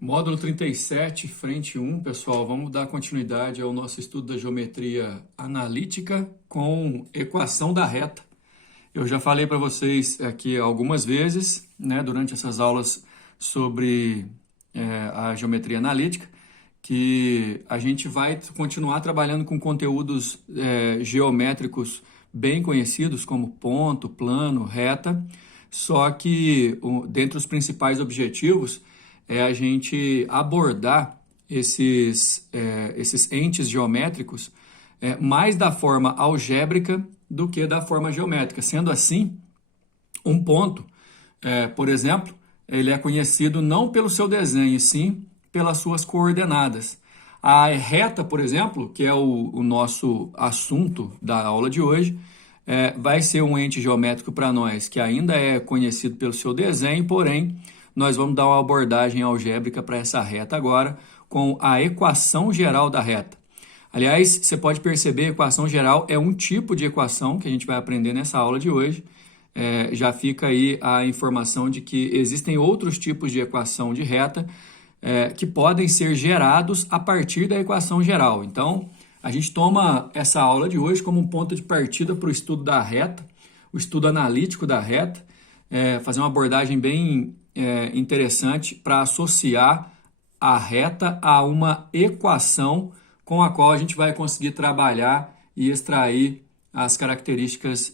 Módulo 37, frente 1, pessoal, vamos dar continuidade ao nosso estudo da geometria analítica com equação da reta. Eu já falei para vocês aqui algumas vezes, né, durante essas aulas sobre a geometria analítica, que a gente vai continuar trabalhando com conteúdos geométricos bem conhecidos, como ponto, plano, reta, só que dentre os principais objetivos é a gente abordar esses entes geométricos mais da forma algébrica do que da forma geométrica. Sendo assim, um ponto, por exemplo, ele é conhecido não pelo seu desenho, e sim pelas suas coordenadas. A reta, por exemplo, que é o nosso assunto da aula de hoje, vai ser um ente geométrico para nós que ainda é conhecido pelo seu desenho, porém, nós vamos dar uma abordagem algébrica para essa reta agora, com a equação geral da reta. Aliás, você pode perceber, a equação geral é um tipo de equação que a gente vai aprender nessa aula de hoje. Já fica aí a informação de que existem outros tipos de equação de reta que podem ser gerados a partir da equação geral. Então, a gente toma essa aula de hoje como um ponto de partida para o estudo da reta, o estudo analítico da reta, fazer uma abordagem bem interessante para associar a reta a uma equação com a qual a gente vai conseguir trabalhar e extrair as características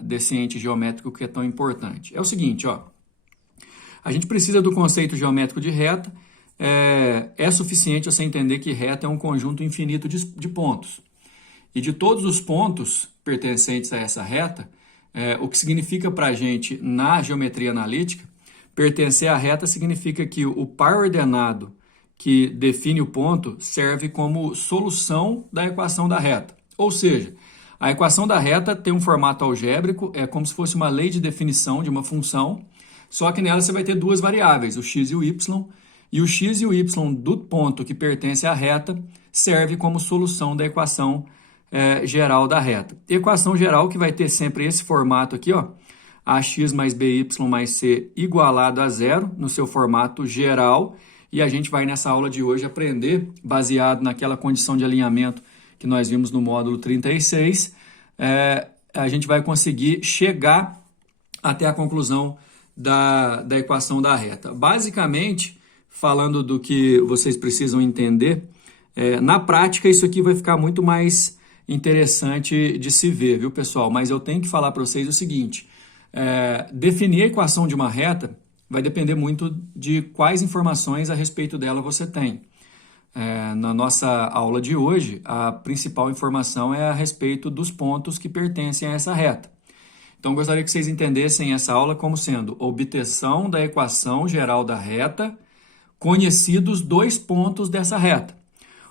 desse ente geométrico que é tão importante. É o seguinte, ó, a gente precisa do conceito geométrico de reta, é suficiente você entender que reta é um conjunto infinito de pontos. E de todos os pontos pertencentes a essa reta, o que significa para a gente na geometria analítica, pertencer à reta significa que o par ordenado que define o ponto serve como solução da equação da reta. Ou seja, a equação da reta tem um formato algébrico, é como se fosse uma lei de definição de uma função, só que nela você vai ter duas variáveis, o x e o y do ponto que pertence à reta serve como solução da equação geral da reta. Equação geral que vai ter sempre esse formato aqui, ó, ax mais by mais c igualado a zero, no seu formato geral, e a gente vai nessa aula de hoje aprender, baseado naquela condição de alinhamento que nós vimos no módulo 36, a gente vai conseguir chegar até a conclusão da equação da reta. Basicamente, falando do que vocês precisam entender, na prática isso aqui vai ficar muito mais interessante de se ver, viu, pessoal? Mas eu tenho que falar para vocês o seguinte, definir a equação de uma reta vai depender muito de quais informações a respeito dela você tem. Na nossa aula de hoje, a principal informação é a respeito dos pontos que pertencem a essa reta. Então, gostaria que vocês entendessem essa aula como sendo obtenção da equação geral da reta, conhecidos dois pontos dessa reta.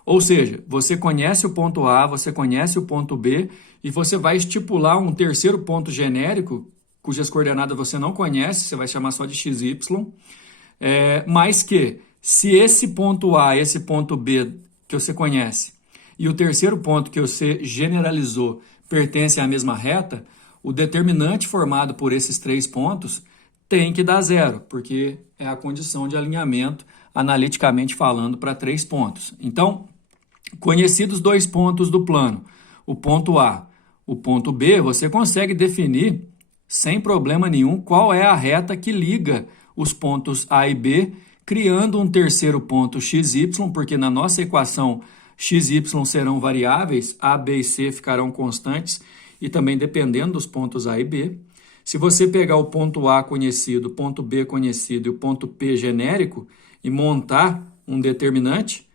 Ou seja, você conhece o ponto A, você conhece o ponto B, e você vai estipular um terceiro ponto genérico, cujas coordenadas você não conhece, você vai chamar só de x, y, mas que, se esse ponto A e esse ponto B que você conhece, e o terceiro ponto que você generalizou pertencem à mesma reta, o determinante formado por esses três pontos tem que dar zero, porque é a condição de alinhamento, analiticamente falando, para três pontos. Então, conhecidos dois pontos do plano, o ponto A, o ponto B, você consegue definir sem problema nenhum qual é a reta que liga os pontos A e B, criando um terceiro ponto xy, porque na nossa equação x e y serão variáveis, A, B e C ficarão constantes, e também dependendo dos pontos A e B. Se você pegar o ponto A conhecido, o ponto B conhecido e o ponto P genérico e montar um determinante,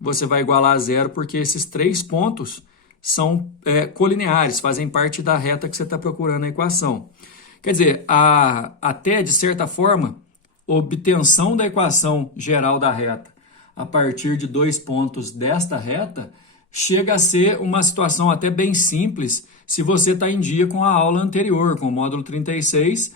você vai igualar a zero, porque esses três pontos são colineares, fazem parte da reta que você está procurando na equação. Quer dizer, até de certa forma, obtenção da equação geral da reta a partir de dois pontos desta reta chega a ser uma situação até bem simples se você está em dia com a aula anterior, com o módulo 36,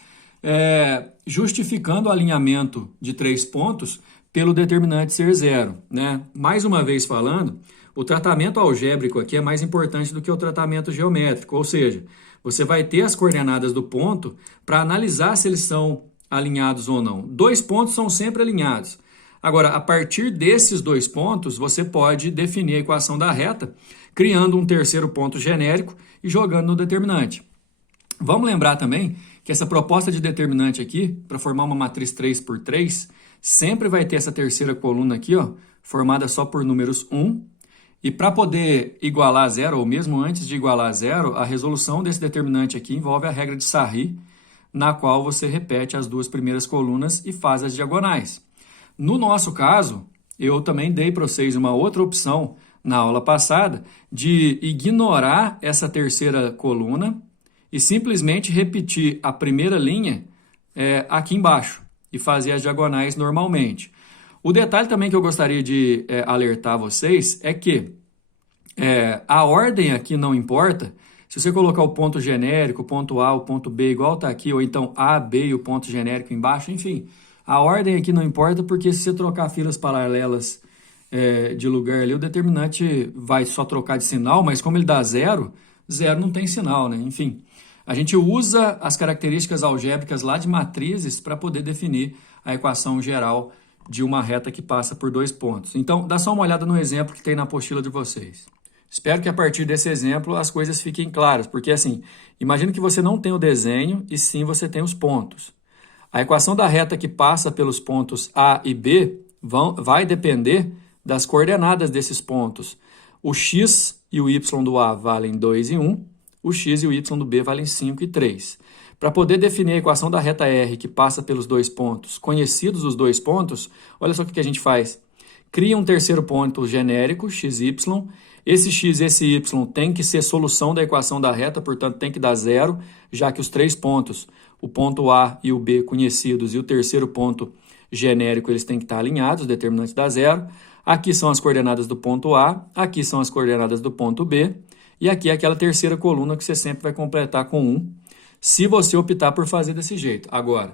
justificando o alinhamento de três pontos pelo determinante ser zero, né? Mais uma vez falando, o tratamento algébrico aqui é mais importante do que o tratamento geométrico, ou seja, você vai ter as coordenadas do ponto para analisar se eles são alinhados ou não. Dois pontos são sempre alinhados. Agora, a partir desses dois pontos, você pode definir a equação da reta, criando um terceiro ponto genérico e jogando no determinante. Vamos lembrar também que essa proposta de determinante aqui, para formar uma matriz 3 por 3, sempre vai ter essa terceira coluna aqui, ó, formada só por números 1. E para poder igualar a zero, ou mesmo antes de igualar a zero, a resolução desse determinante aqui envolve a regra de Sarri, na qual você repete as duas primeiras colunas e faz as diagonais. No nosso caso, eu também dei para vocês uma outra opção na aula passada de ignorar essa terceira coluna e simplesmente repetir a primeira linha aqui embaixo e fazer as diagonais normalmente. O detalhe também que eu gostaria de alertar vocês é que a ordem aqui não importa. Se você colocar o ponto genérico, o ponto A, o ponto B igual está aqui, ou então A, B e o ponto genérico embaixo, enfim, a ordem aqui não importa porque se você trocar filas paralelas de lugar ali, o determinante vai só trocar de sinal, mas como ele dá zero, zero não tem sinal, né? Enfim, a gente usa as características algébricas lá de matrizes para poder definir a equação geral de uma reta que passa por dois pontos. Então, dá só uma olhada no exemplo que tem na apostila de vocês. Espero que a partir desse exemplo as coisas fiquem claras, porque assim, imagina que você não tem o desenho e sim você tem os pontos. A equação da reta que passa pelos pontos A e B vai depender das coordenadas desses pontos. O x e o y do A valem 2 e 1, o x e o y do B valem 5 e 3. Para poder definir a equação da reta R que passa pelos dois pontos, conhecidos os dois pontos, olha só o que a gente faz. Cria um terceiro ponto genérico, xy. Esse x e esse y tem que ser solução da equação da reta, portanto tem que dar zero, já que os três pontos, o ponto A e o B conhecidos e o terceiro ponto genérico, eles têm que estar alinhados, o determinante dá zero. Aqui são as coordenadas do ponto A, aqui são as coordenadas do ponto B, e aqui é aquela terceira coluna que você sempre vai completar com 1, se você optar por fazer desse jeito. Agora,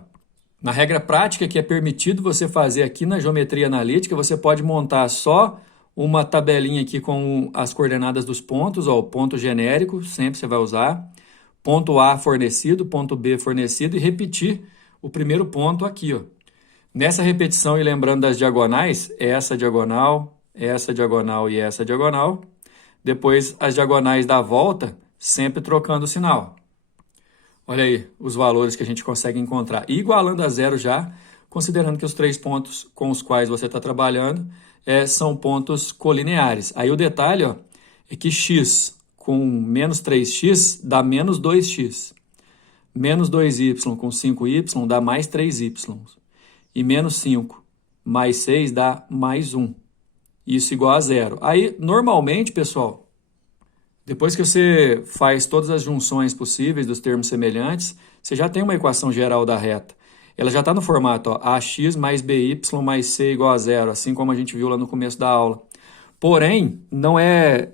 na regra prática que é permitido você fazer aqui na geometria analítica, você pode montar só uma tabelinha aqui com as coordenadas dos pontos, ó, o ponto genérico, sempre você vai usar, ponto A fornecido, ponto B fornecido, e repetir o primeiro ponto aqui, ó. Nessa repetição e lembrando das diagonais, essa diagonal e essa diagonal, depois as diagonais da volta, sempre trocando o sinal. Olha aí os valores que a gente consegue encontrar. E igualando a zero já, considerando que os três pontos com os quais você está trabalhando são pontos colineares. Aí o detalhe é que x com menos 3x dá menos 2x. Menos 2y com 5y dá mais 3y. E menos 5 mais 6 dá mais 1. Isso igual a zero. Aí, normalmente, pessoal, depois que você faz todas as junções possíveis dos termos semelhantes, você já tem uma equação geral da reta. Ela já está no formato ax mais by mais c igual a zero, assim como a gente viu lá no começo da aula. Porém, não é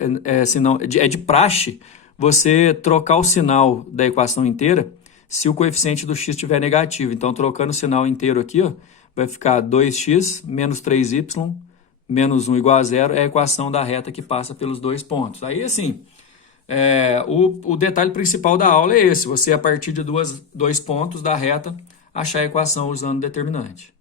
de praxe você trocar o sinal da equação inteira se o coeficiente do x estiver negativo. Então, trocando o sinal inteiro aqui, vai ficar 2x menos 3y menos 1 igual a zero, é a equação da reta que passa pelos dois pontos. Aí, assim, o detalhe principal da aula é esse, você, a partir de dois pontos da reta, achar a equação usando o determinante.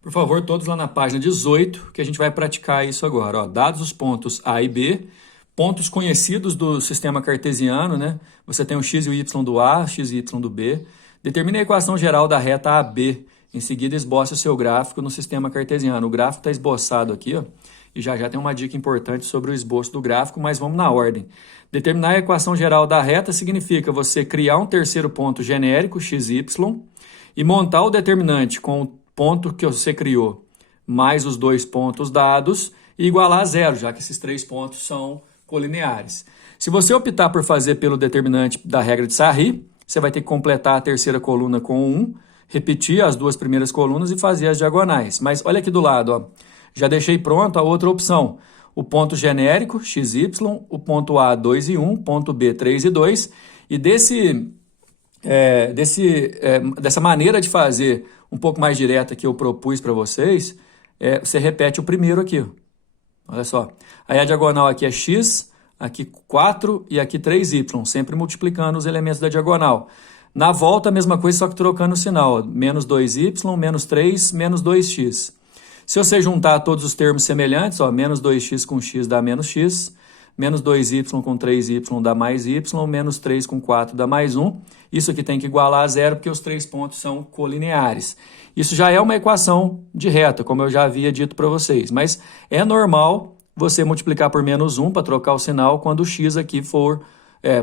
Por favor, todos lá na página 18, que a gente vai praticar isso agora. Dados os pontos A e B, pontos conhecidos do sistema cartesiano, né? Você tem o x e o y do A, x e y do B. Determine a equação geral da reta AB. Em seguida, esboce o seu gráfico no sistema cartesiano. O gráfico está esboçado aqui, e já tem uma dica importante sobre o esboço do gráfico, mas vamos na ordem. Determinar a equação geral da reta significa você criar um terceiro ponto genérico, xy, e montar o determinante com o ponto que você criou, mais os dois pontos dados, e igualar a zero, já que esses três pontos são colineares. Se você optar por fazer pelo determinante da regra de Sarri, você vai ter que completar a terceira coluna com 1, repetir as duas primeiras colunas e fazer as diagonais. Mas olha aqui do lado, já deixei pronto a outra opção. O ponto genérico, xy, o ponto A, 2 e 1, ponto B, 3 e 2. E dessa maneira de fazer um pouco mais direta que eu propus para vocês, você repete o primeiro aqui. Olha só. Aí a diagonal aqui é x, aqui 4 e aqui 3y, sempre multiplicando os elementos da diagonal. Na volta, a mesma coisa, só que trocando o sinal. Menos 2y, menos 3, menos 2x. Se você juntar todos os termos semelhantes, ó, menos 2x com x dá menos x, menos 2y com 3y dá mais y, menos 3 com 4 dá mais 1. Isso aqui tem que igualar a zero porque os três pontos são colineares. Isso já é uma equação de reta, como eu já havia dito para vocês, mas é normal você multiplicar por menos 1 para trocar o sinal quando o x aqui for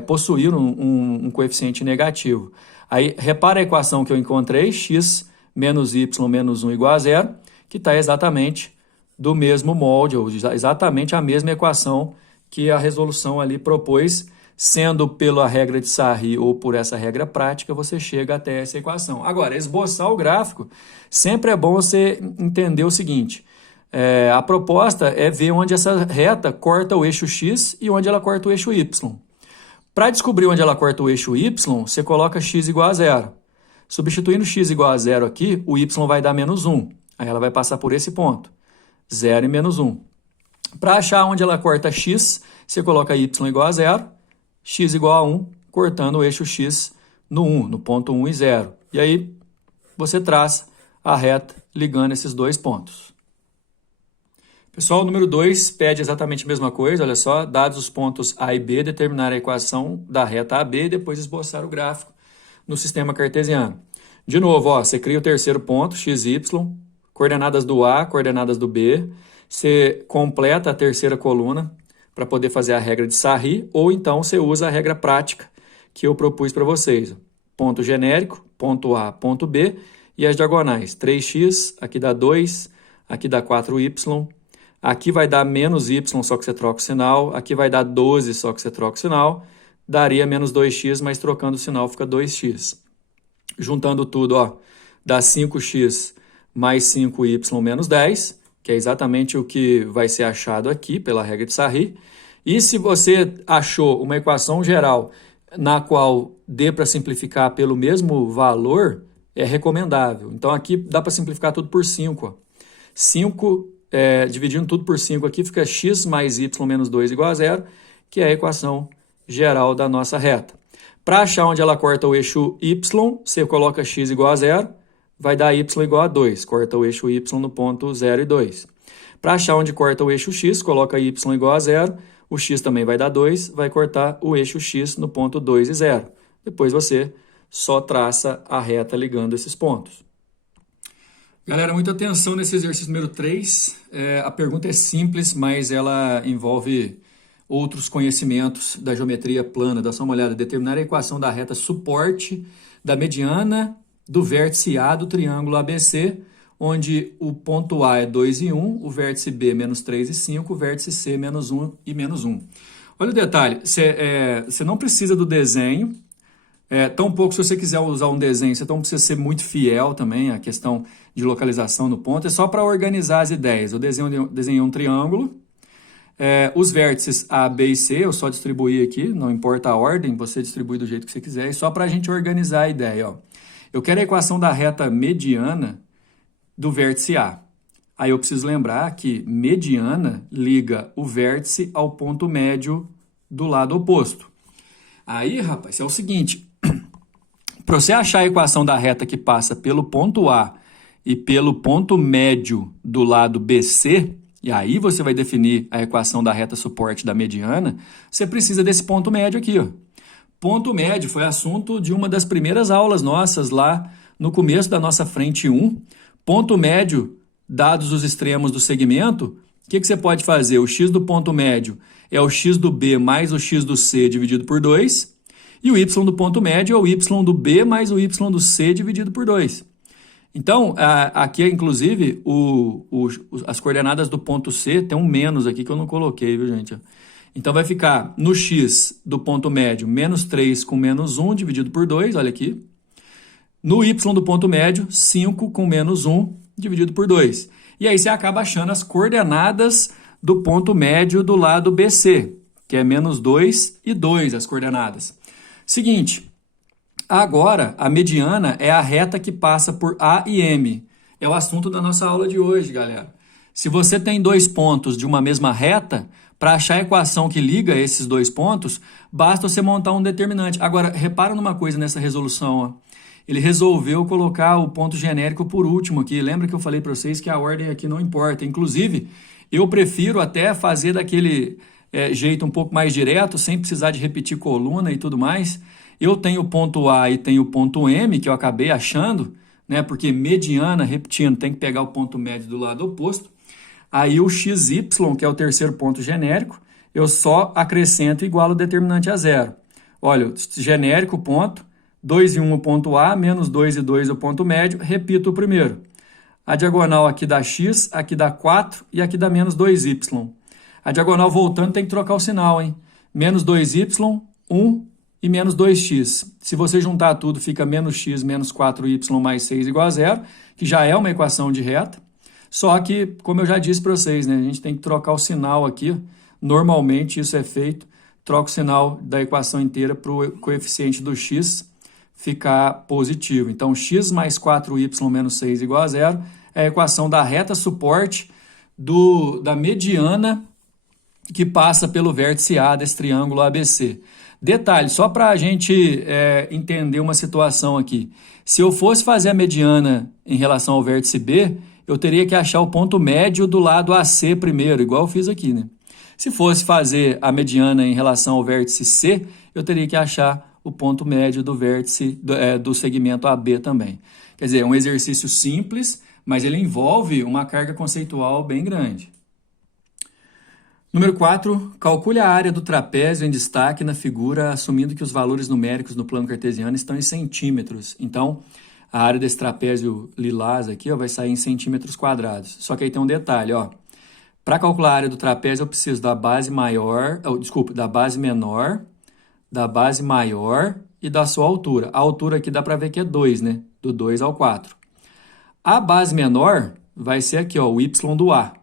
possuir um coeficiente negativo. Aí, repara a equação que eu encontrei, x menos y menos 1 igual a zero, que está exatamente do mesmo molde, ou exatamente a mesma equação que a resolução ali propôs, sendo pela regra de Sarri ou por essa regra prática, você chega até essa equação. Agora, esboçar o gráfico, sempre é bom você entender o seguinte, a proposta é ver onde essa reta corta o eixo x e onde ela corta o eixo y. Para descobrir onde ela corta o eixo y, você coloca x igual a zero. Substituindo x igual a zero aqui, o y vai dar menos 1. Aí ela vai passar por esse ponto, 0 e menos 1. Para achar onde ela corta x, você coloca y igual a zero, x igual a 1, cortando o eixo x no 1, no ponto 1 e 0. E aí você traça a reta ligando esses dois pontos. Pessoal, o número 2 pede exatamente a mesma coisa, olha só, dados os pontos A e B, determinar a equação da reta AB e depois esboçar o gráfico no sistema cartesiano. De novo, ó, você cria o terceiro ponto, x, y, coordenadas do A, coordenadas do B, você completa a terceira coluna para poder fazer a regra de Sarri, ou então você usa a regra prática que eu propus para vocês. Ponto genérico, ponto A, ponto B, e as diagonais. 3x, aqui dá 2, aqui dá 4y, aqui vai dar menos y, só que você troca o sinal, aqui vai dar 12, só que você troca o sinal, daria menos 2x, mas trocando o sinal fica 2x. Juntando tudo, ó, dá 5x mais 5y menos 10, que é exatamente o que vai ser achado aqui pela regra de Sarri. E se você achou uma equação geral na qual dê para simplificar pelo mesmo valor, é recomendável. Então aqui dá para simplificar tudo por 5. Ó. 5, dividindo tudo por 5 aqui, fica x mais y menos 2 igual a zero, que é a equação geral da nossa reta. Para achar onde ela corta o eixo y, você coloca x igual a zero, vai dar y igual a 2, corta o eixo y no ponto 0 e 2. Para achar onde corta o eixo x, coloca y igual a 0, o x também vai dar 2, vai cortar o eixo x no ponto 2 e 0. Depois você só traça a reta ligando esses pontos. Galera, muita atenção nesse exercício número 3. A pergunta é simples, mas ela envolve outros conhecimentos da geometria plana. Dá só uma olhada. Determinar a equação da reta suporte da mediana do vértice A do triângulo ABC, onde o ponto A é 2 e 1, o vértice B menos 3 e 5, o vértice C menos 1 e menos 1. Olha o detalhe, você não precisa do desenho, tampouco se você quiser usar um desenho, você não precisa ser muito fiel também à questão de localização no ponto, é só para organizar as ideias. Eu desenhei um triângulo, os vértices A, B e C, eu só distribuí aqui, não importa a ordem, você distribui do jeito que você quiser, e só para a gente organizar a ideia, ó. Eu quero a equação da reta mediana do vértice A. Aí eu preciso lembrar que mediana liga o vértice ao ponto médio do lado oposto. Aí, rapaz, é o seguinte, para você achar a equação da reta que passa pelo ponto A e pelo ponto médio do lado BC, e aí você vai definir a equação da reta suporte da mediana, você precisa desse ponto médio aqui, ó. Ponto médio foi assunto de uma das primeiras aulas nossas lá no começo da nossa frente 1. Ponto médio, dados os extremos do segmento, o que você pode fazer? O x do ponto médio é o x do B mais o x do C dividido por 2, e o y do ponto médio é o y do B mais o y do C dividido por 2. Então, aqui, inclusive, as coordenadas do ponto C tem um menos aqui que eu não coloquei, viu, gente? Então, vai ficar no x do ponto médio, menos 3 com menos 1 dividido por 2, olha aqui. No y do ponto médio, 5 com menos 1 dividido por 2. E aí você acaba achando as coordenadas do ponto médio do lado BC, que é menos 2 e 2 as coordenadas. Seguinte, agora a mediana é a reta que passa por A e M. É o assunto da nossa aula de hoje, galera. Se você tem dois pontos de uma mesma reta, para achar a equação que liga esses dois pontos, basta você montar um determinante. Agora, repara numa coisa nessa resolução. Ó. ele resolveu colocar o ponto genérico por último aqui. Lembra que eu falei para vocês que a ordem aqui não importa. Inclusive, eu prefiro até fazer daquele jeito um pouco mais direto, sem precisar de repetir coluna e tudo mais. Eu tenho o ponto A e tenho o ponto M, que eu acabei achando, né? Porque mediana, repetindo, tem que pegar o ponto médio do lado oposto. Aí o XY, que é o terceiro ponto genérico, eu só acrescento e igualo o determinante a zero. Olha, genérico ponto, 2 e 1 o ponto A, menos 2 e 2 o ponto médio, repito o primeiro. A diagonal aqui dá x, aqui dá 4 e aqui dá menos 2y. A diagonal voltando tem que trocar o sinal, hein? Menos 2y, 1 e menos 2x. Se você juntar tudo, fica menos x menos 4y mais 6 igual a zero, que já é uma equação de reta. Só que, como eu já disse para vocês, né, a gente tem que trocar o sinal aqui. Normalmente isso é feito, troca o sinal da equação inteira para o coeficiente do x ficar positivo. Então, x mais 4y menos 6 igual a zero é a equação da reta suporte da mediana que passa pelo vértice A desse triângulo ABC. Detalhe, só para a gente entender uma situação aqui. Se eu fosse fazer a mediana em relação ao vértice B, eu teria que achar o ponto médio do lado AC primeiro, igual eu fiz aqui, né? Se fosse fazer a mediana em relação ao vértice C, eu teria que achar o ponto médio do vértice do segmento AB também. Quer dizer, é um exercício simples, mas ele envolve uma carga conceitual bem grande. Número 4, calcule a área do trapézio em destaque na figura, assumindo que os valores numéricos no plano cartesiano estão em centímetros. Então, a área desse trapézio lilás aqui vai sair em centímetros quadrados. Só que aí tem um detalhe, ó. Para calcular a área do trapézio, eu preciso da base maior, da base menor, da base maior e da sua altura. A altura aqui dá para ver que é 2, né? Do 2 ao 4. A base menor vai ser aqui, ó, o y do A.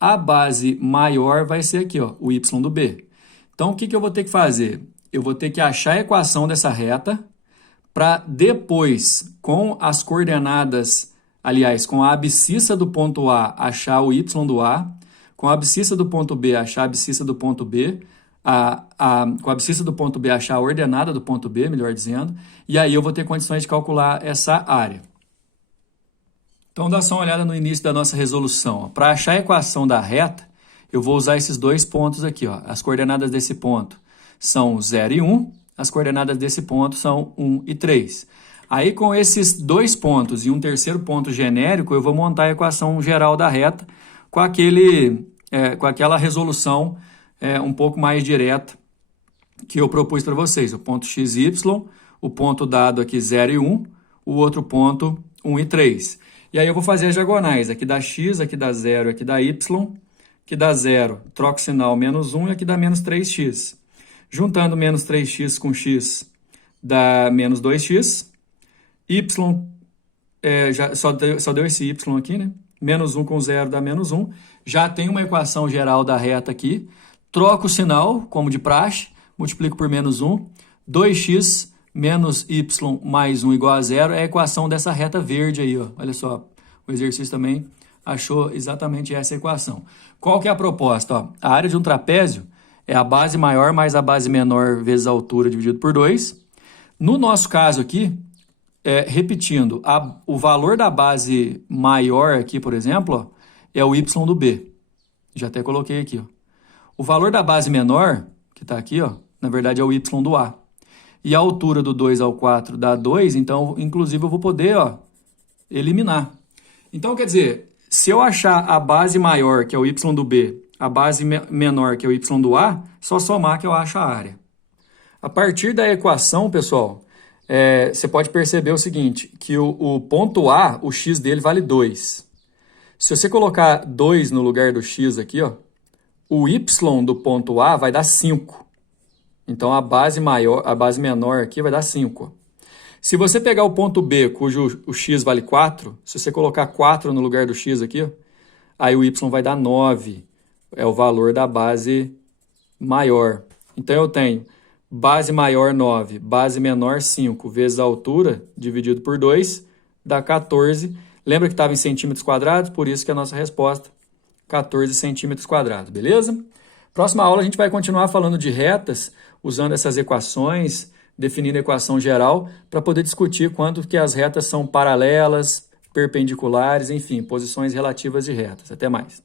A base maior vai ser aqui, ó, o y do B. Então, o que eu vou ter que fazer? Eu vou ter que achar a equação dessa reta para depois, com as coordenadas, aliás, com a abscissa do ponto A, achar o y do A, com a abscissa do ponto B, achar a abscissa do ponto B, com a abscissa do ponto B, achar a ordenada do ponto B, melhor dizendo, e aí eu vou ter condições de calcular essa área. Então, dá só uma olhada no início da nossa resolução. Para achar a equação da reta, eu vou usar esses dois pontos aqui. Ó. As coordenadas desse ponto são 0 e 1, as coordenadas desse ponto são 1 e 3. Aí, com esses dois pontos e um terceiro ponto genérico, eu vou montar a equação geral da reta com aquela resolução um pouco mais direta que eu propus para vocês. O ponto xy, o ponto dado aqui 0 e 1, o outro ponto 1 e 3. E aí eu vou fazer as diagonais. Aqui dá x, aqui dá 0, aqui dá y. Aqui dá 0, troco o sinal menos 1 e aqui dá menos 3x. Juntando menos 3x com x dá menos 2x. Y, só deu esse y aqui, né? Menos 1 com 0 dá menos 1. Já tem uma equação geral da reta aqui. Troco o sinal, como de praxe, multiplico por menos 1. 2x menos y mais 1 igual a 0 é a equação dessa reta verde aí, ó. Olha só, o exercício também achou exatamente essa equação. Qual que é a proposta? Ó, a área de um trapézio é a base maior mais a base menor vezes a altura dividido por 2. No nosso caso aqui, repetindo, o valor da base maior aqui, por exemplo, ó, é o y do B. Já até coloquei aqui. Ó. O valor da base menor, que está aqui, ó, na verdade é o y do A. E a altura do 2 ao 4 dá 2, então, inclusive, eu vou poder eliminar. Então, quer dizer, se eu achar a base maior, que é o y do B, a base menor, que é o y do A, só somar que eu acho a área. A partir da equação, pessoal, você pode perceber o seguinte, que o ponto A, o x dele vale 2. Se você colocar 2 no lugar do x aqui, ó, o y do ponto A vai dar 5. Então, a base menor aqui vai dar 5. Se você pegar o ponto B, cujo o x vale 4, se você colocar 4 no lugar do x aqui, aí o y vai dar 9. É o valor da base maior. Então, eu tenho base maior 9, base menor 5, vezes a altura, dividido por 2, dá 14. Lembra que estava em centímetros quadrados? Por isso que a nossa resposta, 14 centímetros quadrados, beleza? Próxima aula a gente vai continuar falando de retas, usando essas equações, definindo a equação geral para poder discutir quanto que as retas são paralelas, perpendiculares, enfim, posições relativas de retas. Até mais.